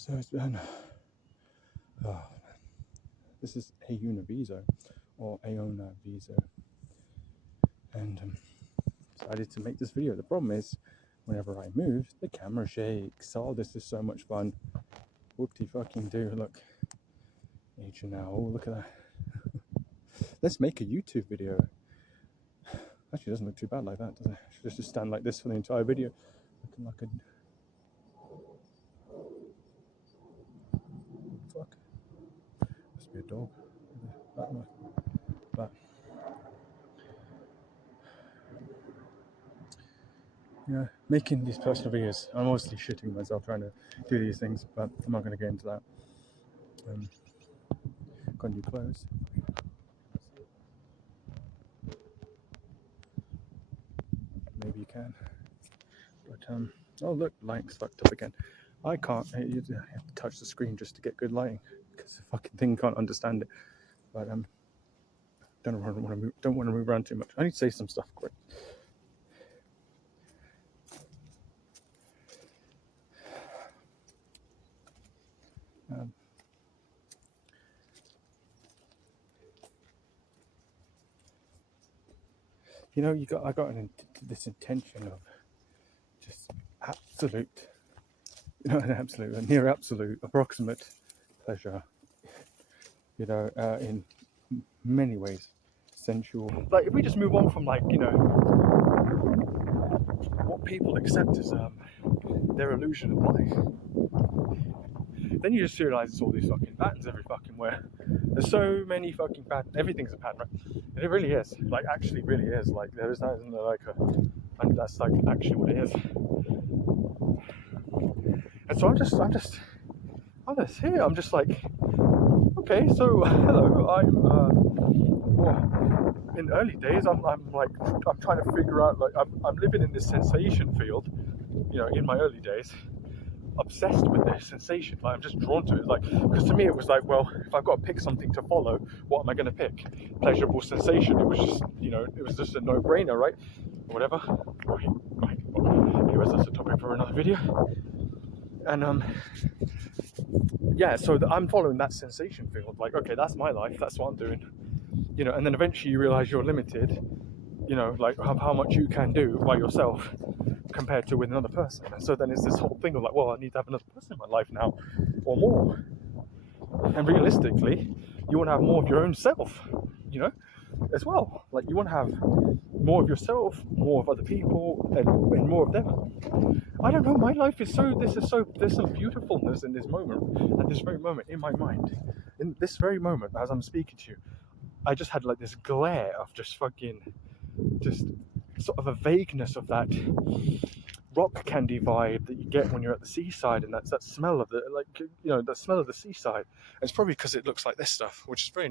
So it's been, this is Auna Viso, or Aona Viso, and decided to make this video. The problem is, whenever I move, the camera shakes. Oh, this is so much fun. Whoop-de-fucking-do, look. Nature now, oh, look at that. Let's make a YouTube video. Actually, it doesn't look too bad like that, does it? I should just stand like this for the entire video, looking like a... Fuck. Must be a dog. But you know, making these personal videos, I'm mostly shitting myself trying to do these things, but I'm not going to get into that. Got new clothes. Maybe you can. But oh look, lighting's fucked up again. I can't. You have to touch the screen just to get good lighting because the fucking thing can't understand it. But don't want to move around too much. I need to say some stuff quick. You know, I got this intention of just absolute, a near absolute, approximate pleasure. You know, in many ways, sensual. Like if we just move on from what people accept as their illusion of life, then you just realize it's all these fucking patterns every fucking where. There's so many fucking patterns. Everything's a pattern, right? And it really is. Like, actually, really is. Like, there isn't like and that's like actually what it is. And so I'm just here. I'm just like, okay, so hello. In the early days, I'm trying to figure out, like, I'm living in this sensation field, in my early days, obsessed with this sensation. Like, I'm just drawn to it. Like, because to me it was like, well, if I've got to pick something to follow, what am I going to pick? Pleasurable sensation. It was just, it was just a no-brainer, right? Or whatever. Right. Anyways, that's a topic for another video. And yeah, so I'm following that sensation field. Like, okay, that's my life. That's what I'm doing. And then eventually you realize you're limited. Like how much you can do by yourself compared to with another person. And so then it's this whole thing of like, well, I need to have another person in my life now, or more. And realistically, you want to have more of your own self, as well. Like, you want to have more of yourself, more of other people, and more of them. I don't know, my life is there's some beautifulness in this moment, at this very moment in my mind. In this very moment, as I'm speaking to you, I just had like this glare of just sort of a vagueness of that rock candy vibe that you get when you're at the seaside, and that smell of the smell of the seaside. And it's probably because it looks like this stuff, which is very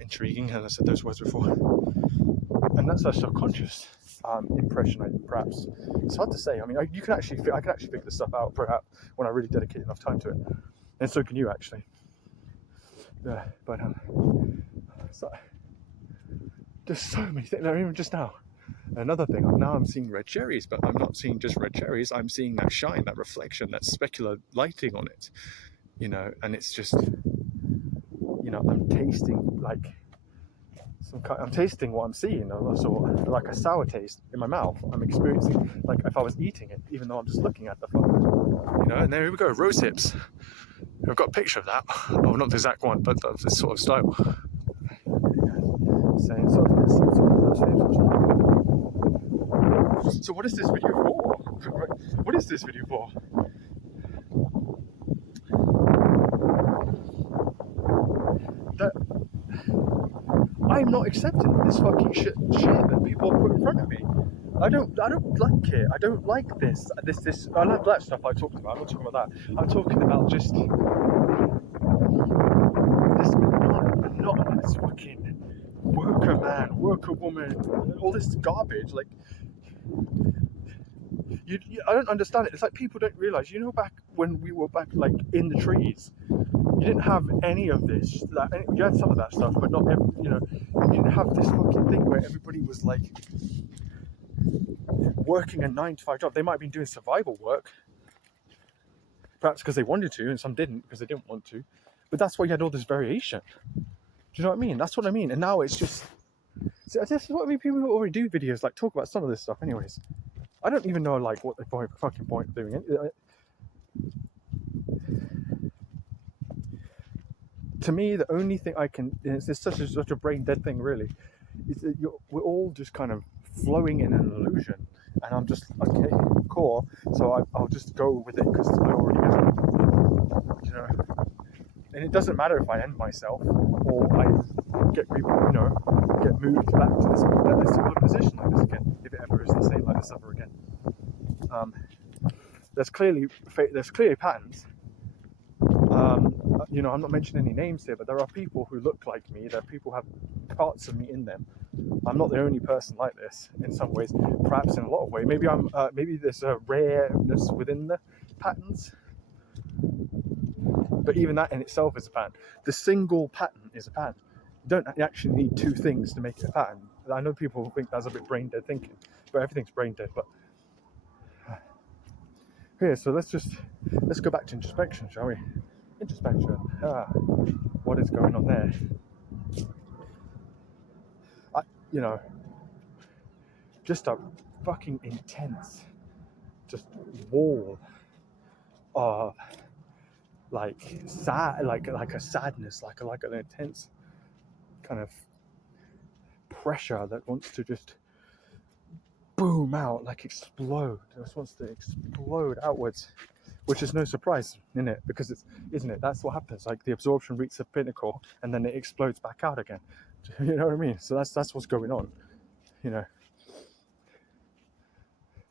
intriguing, and I said those words before. And that's a subconscious impression, perhaps. It's hard to say. I mean, I can actually figure this stuff out, perhaps, when I really dedicate enough time to it, and so can you actually. Yeah, but so there's so many things. Even just now. Another thing, now I'm seeing red cherries, but I'm not seeing just red cherries. I'm seeing that shine, that reflection, that specular lighting on it, and it's just, I'm tasting I'm tasting what I'm seeing, sort of like a sour taste in my mouth. I'm experiencing like if I was eating it, even though I'm just looking at the flower, and there we go, rose hips. I've got a picture of that. Well, not the exact one, but of this sort of style. So what is this video for? What is this video for? That I'm not accepting this fucking shit that people put in front of me. I don't like it. I don't like this. I love that stuff I talked about. I'm not talking about that. I'm talking about just this monotonous fucking worker man, worker woman, all this garbage. Like, I don't understand it. It's like people don't realize, back when we were back like in the trees, you didn't have any of this. You had some of that stuff, but not every, you didn't have this fucking thing where everybody was like working a 9-to-5 job. They might have been doing survival work, perhaps because they wanted to, and some didn't because they didn't want to. But that's why you had all this variation. Do you know what I mean? That's what I mean. And now it's just, see, this is what I mean. People who already do videos like talk about some of this stuff. Anyways, I don't even know like what the fucking point of doing it. To me, the only thing I can, it's such a brain dead thing, really, is that we're all just kind of flowing in an illusion, and I'm just okay, cool. So I'll just go with it because I already am, you know. And it doesn't matter if I end myself or I get moved back to this similar position like this again, if it ever is the same like this ever again. There's clearly patterns. You know, I'm not mentioning any names here, but there are people who look like me. There are people who have parts of me in them. I'm not the only person like this in some ways, perhaps in a lot of ways. Maybe maybe there's a rareness within the patterns, but even that in itself is a pattern. The single pattern is a pattern. You don't actually need two things to make it a pattern. I know people think that's a bit brain dead thinking, but everything's brain dead. But here, so let's go back to introspection, shall we? Introspection. What is going on there? You know, just a fucking intense, just wall of like sad, like a sadness, like an intense kind of pressure that wants to just boom out, like explode. It just wants to explode outwards, which is no surprise in it, because isn't it? That's what happens. Like the absorption reaches a pinnacle and then it explodes back out again. You know what I mean? So that's what's going on. You know,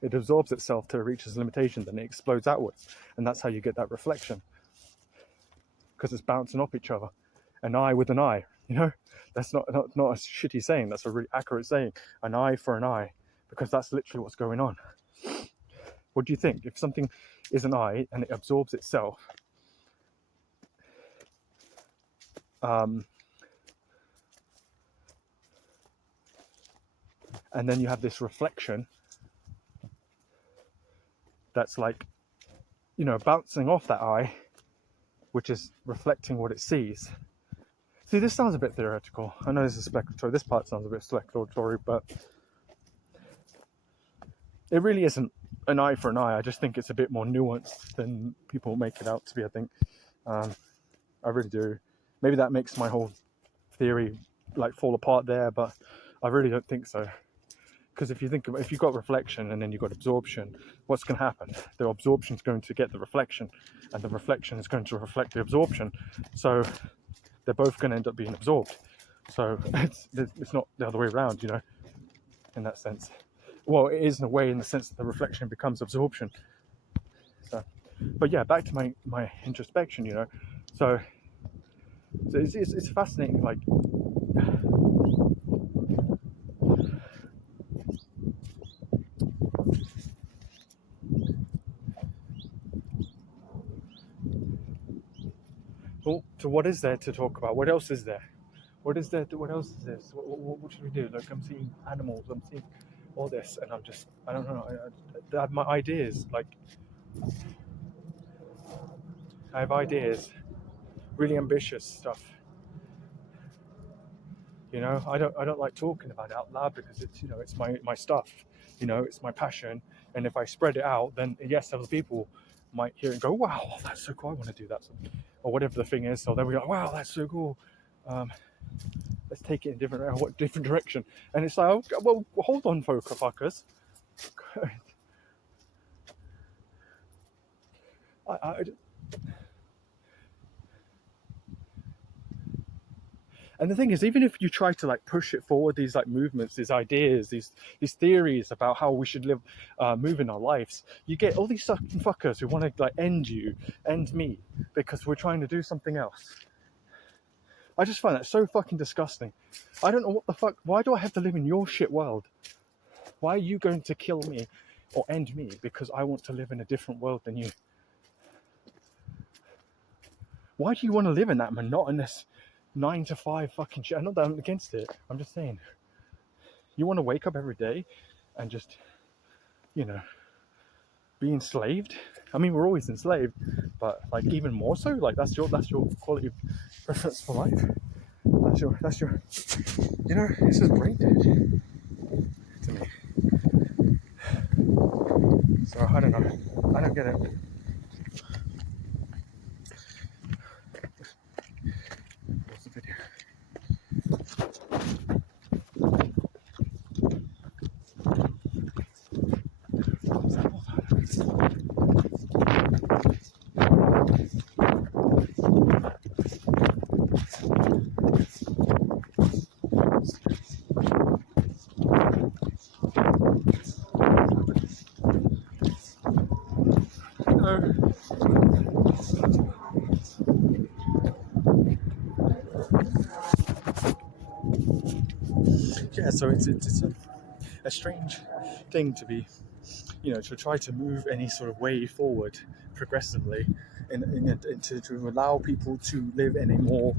it absorbs itself till it reaches a limitation, then it explodes outwards, and that's how you get that reflection, because it's bouncing off each other. An eye with an eye. You know, that's not a shitty saying. That's a really accurate saying. An eye for an eye, because that's literally what's going on. What do you think? If something is an eye and it absorbs itself, and then you have this reflection that's like, you know, bouncing off that eye, which is reflecting what it sees. See, this sounds a bit theoretical. I know this is speculatory. This part sounds a bit speculatory, but it really isn't an eye for an eye. I just think it's a bit more nuanced than people make it out to be, I think. I really do. Maybe that makes my whole theory like fall apart there, but I really don't think so. Because if you think about, if you've got reflection and then you've got absorption, what's going to happen? The absorption is going to get the reflection, and the reflection is going to reflect the absorption. So they're both going to end up being absorbed. So it's not the other way around, you know, in that sense. Well, it is in a way, in the sense that the reflection becomes absorption. So, but yeah, back to my introspection, you know. So it's fascinating, like. Well, so what is there to talk about? What else is there? What is there? What else is this? What should we do? Like, I'm seeing animals. I'm seeing all this, and I don't know. I have my ideas. Like, I have ideas, really ambitious stuff. You know, I don't like talking about it out loud because it's, you know, it's my stuff. You know, it's my passion, and if I spread it out, then yes, other people might hear it and go, "Wow, that's so cool! I want to do that," or whatever the thing is. So then we go, "Wow, that's so cool. Let's take it in different direction." And it's like, oh, well, hold on, fuckers. And the thing is, even if you try to like push it forward, these like movements, these ideas, these theories about how we should move in our lives, you get all these fuckers who want to like end me, because we're trying to do something else. I just find that so fucking disgusting. I don't know what the fuck. Why do I have to live in your shit world? Why are you going to kill me or end me because I want to live in a different world than you? Why do you want to live in that monotonous 9 to 5 fucking shit? Not that I'm against it. I'm just saying, you want to wake up every day and just, you know, be enslaved. I mean, we're always enslaved, but like even more so. Like that's your quality of preference for life. That's your. You know, this is brain dead to me. So I don't know. I don't get it. What's the video? Yeah, so it's a strange thing to be, you know, to try to move any sort of way forward progressively, to allow people to live in a more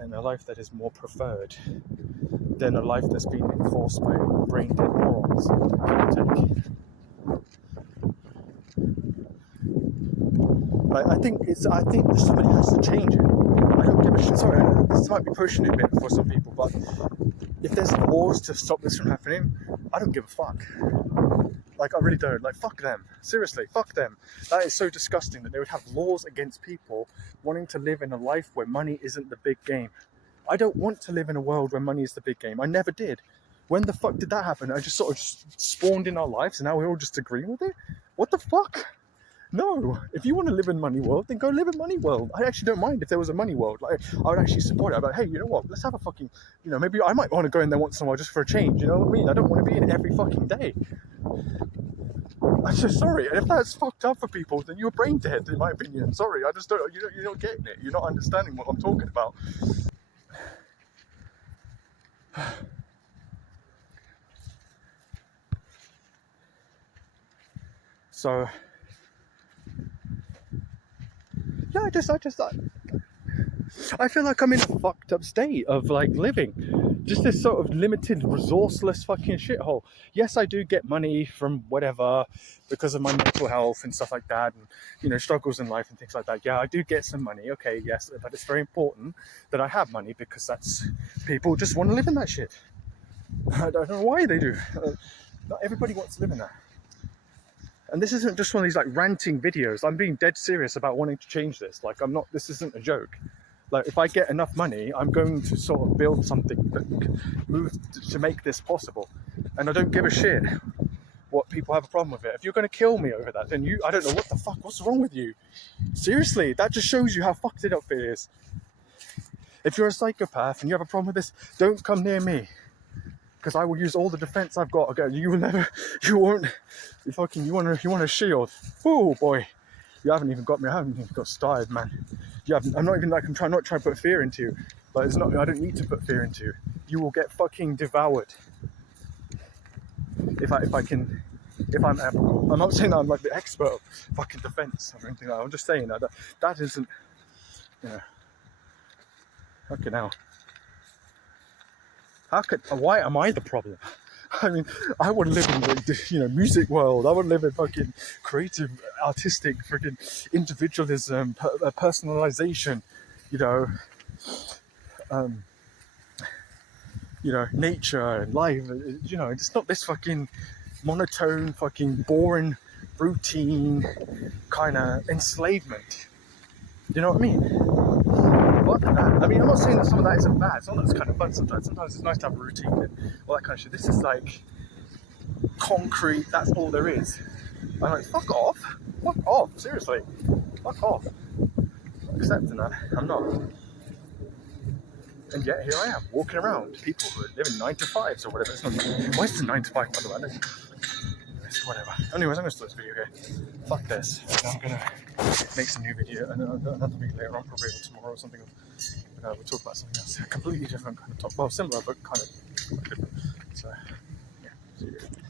in a life that is more preferred than a life that's been enforced by brain dead morons. I think somebody has to change it. I don't give a shit. Sorry, this might be pushing it a bit for some people, but if there's laws to stop this from happening, I don't give a fuck. Like, I really don't. Like, fuck them. Seriously, fuck them. That is so disgusting that they would have laws against people wanting to live in a life where money isn't the big game. I don't want to live in a world where money is the big game. I never did. When the fuck did that happen? I just sort of spawned in our lives and now we're all just agreeing with it? What the fuck? No, if you want to live in money world, then go live in money world. I actually don't mind if there was a money world. Like, I would actually support it. I'd be like, hey, you know what? Let's have a fucking, you know, maybe I might want to go in there once in a while just for a change. You know what I mean? I don't want to be in it every fucking day. I'm so sorry. And if that's fucked up for people, then you're brain dead, in my opinion. Sorry, I just don't. You're not getting it. You're not understanding what I'm talking about. So, yeah, I feel like I'm in a fucked up state of like living. Just this sort of limited, resourceless fucking shithole. Yes, I do get money from whatever because of my mental health and stuff like that, and, you know, struggles in life and things like that. Yeah, I do get some money. Okay, yes, but it's very important that I have money because that's, people just want to live in that shit. I don't know why they do. Not everybody wants to live in that. And this isn't just one of these like ranting videos. I'm being dead serious about wanting to change this. Like, I'm not, this isn't a joke. Like, if I get enough money, I'm going to sort of build something that can move to make this possible. And I don't give a shit what people have a problem with it. If you're going to kill me over that, then I don't know what the fuck, what's wrong with you? Seriously, that just shows you how fucked it up it is. If you're a psychopath and you have a problem with this, don't come near me. Because I will use all the defense I've got. Okay, you want a shield. Oh boy, you haven't even got me. I haven't even got started, man. I'm not trying to put fear into you, but it's not. I don't need to put fear into you. You will get fucking devoured. If I'm able. I'm not saying that I'm like the expert of fucking defense or anything like that. I'm just saying that isn't, you know. Okay, now. Why am I the problem? I mean, I want to live in the, you know, music world. I want to live in fucking creative, artistic, freaking individualism, personalization, you know, nature and life. You know, it's not this fucking monotone, fucking boring, routine kind of enslavement. You know what I mean? I mean, I'm not saying that some of that isn't bad. Some of that's kind of fun sometimes. Sometimes it's nice to have a routine and all that kind of shit. This is like concrete, that's all there is. I'm like, fuck off. Fuck off. Seriously. Fuck off. I'm not accepting that. I'm not. And yet, here I am, walking around. People who are living 9 to 5s or whatever. It's not, why is it 9 to 5, by the way? Whatever. Anyways, I'm going to start this video here. Fuck this. And I'm going to make some new video, and then I've got another video later on, probably tomorrow or something. We'll talk about something else, a completely different kind of topic. Well, similar, but kind of different. So, yeah, see you.